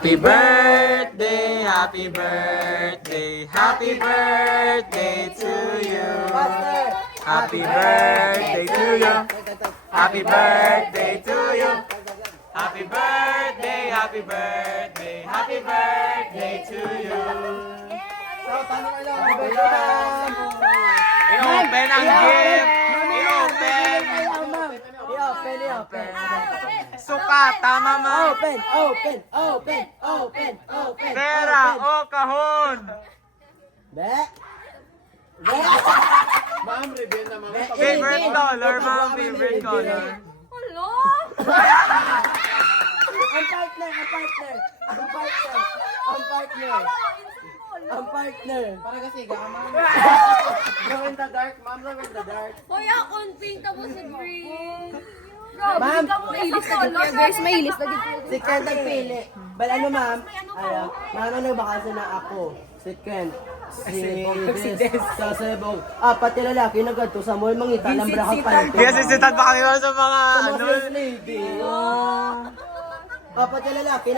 Happy birthday, happy birthday, happy birthday to you. Happy birthday to you. Happy birthday to you. Happy birthday, happy birthday, happy birthday to you. I-open ang gift. I-open. I-open. Suka, tama ma. Open. Pera o kahon. Be. Ma'am, reveal na ma'am. Favorite color, ma'am. Favorite color. Hello? Ang partner. Para kasi gama. Glow in the dark, ma'am. Glow in the dark. Hoy, akong pink tapos si green. Ma'am. Mailis na dito guys, mailis na dito. Si Kent nagpili. Bal ano ma'am? Ma'am ano baka na ako? Si Kent. Si Des. Sa Sebong. Pati lalaki nagadto sa mall mangita ng bra kapante. Kaya sisitan pa kami sa mga Sa ano. mga first lady. Pati lalaki